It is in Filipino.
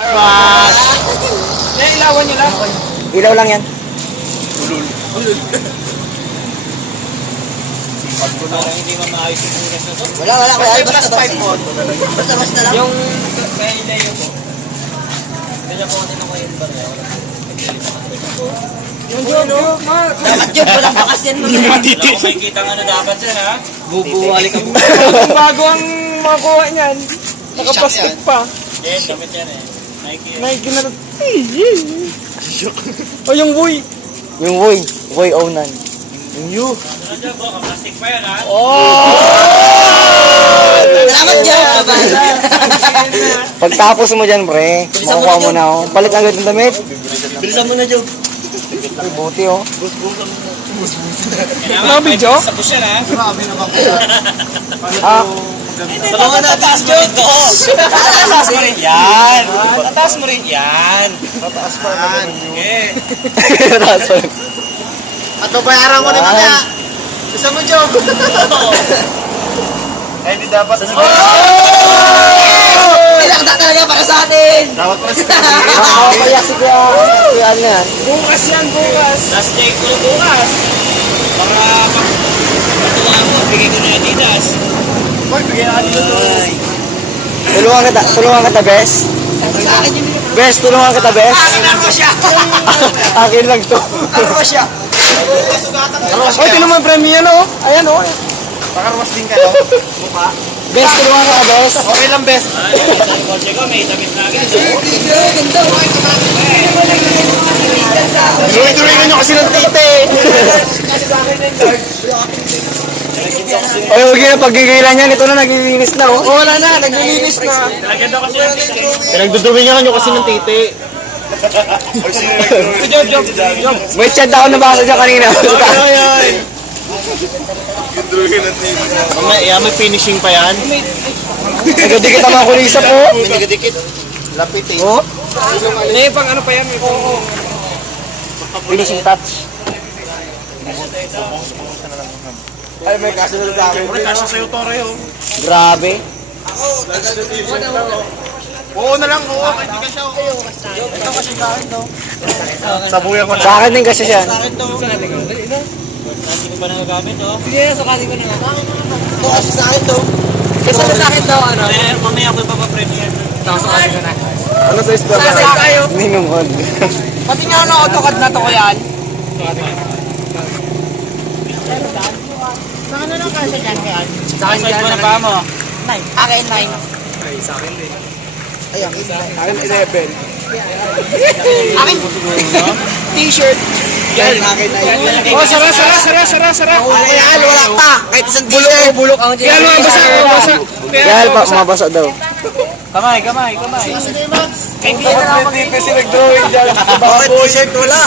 Arwas! Ilawan nyo lang. Ilaw lang yan. Ulul. Pag ko na lang hindi mamaayos yung punas na to. Wala. Kaya Plus 5 mo. Basta lang. Yung kaya ilayo ko. Kaya po natin ako yung barya. Yung job, Mark. Dapat yun, walang bakas yan. Wala ko may kitang ano dapat dyan ha. Bubuwali ka mo. Kung bago ang makuha niyan, nakaplastic pa. Yes, damit yan eh. Nike. Nike na rin. O yung buoy. Yung Voy 09. Yung U. Ano dyan bro? Plastic pa yan ha. Salamat dyan, Pagtapos mo dyan, pre, makukuha mo na, oh. Palit agad ng damit. Bilisan mo na Job. Ay, buti, oh. Mga video? Sa push yan ha. Ah, Tulungan na, taas mo rin to. Tataas mo rin. Yan. Tataas mo rin. Yan. Tataas pa rin. Okay. At babayaran ko naman kaya. Isa mo, Job. Ay, di dapat. Ilakta talaga para sa atin. Dapat mas Nakakapaya si Kuya ano yan. Bukas yan, bukas. last day ko bukas. Para patuwa mo, bigay ko na Adidas. Mark, bigyan natin ito. Tulungan kita, Bes. Sa akin yun. Bes, tulungan kita, Bes. Ano siya? Akin lang to. Ano siya? Oh, tinan mo yung premium, oh. Ayan, oh. Pakarwas din kayo. Mukha. Bes, tulungan kita, Bes. Okay lang, best. Ay, sa kotse ko, may damit na agad. Ganda. Tuloy-tuloy nyo kasi ng tite. Oy, huwag yun, paggigilan yan. Ito na, naglilinis na, oh. Wala na, naglilinis na. Lagyan daw kasi ng t-shirt. Pinagdudrawingan nyo kasi ng tite. Job. May chat ako nabasa dyan kanina. May finishing pa yan. Nagadikit ang mga kulisa po. May nagadikit. Lapit eh. Oh, May pang ano pa yan? finishing touch. Ay, may kasunod sa akin. Ulit, kasya sa'yo, Tore, oh. Grabe. Oo na lang, oo. Hindi ka siya, oo. Ito kasi sa akin, no? Sabuyan ko Sa akin din kasi siya. Hindi ko pa nagagamit, oh. Sige, sukatin ko na nga. Ito kasi sa akin, to. Kasi sa akin daw, ano? Mamaya ko ipapapremiere. Sukatin ko na. Ano sa istorya? Sa akin tayo. Ninungod. Pati nga na AutoCAD na to ko yan. Saan na lang kasi dyan kaya? Sa akin dyan na ba mo? 9. Akin 9. Ay, sa akin din. Ay, akin 11. Akin t-shirt. Yan, akin 9. Oh, sara. Ayan, wala pa. Kahit isang t-shirt. Bulok ang t-shirt. Yan, mabasa. Kaya pa, mabasa daw. Kamay. Kaibigan na ako. Kasi nag-drawing dyan. Bakit t-shirt wala?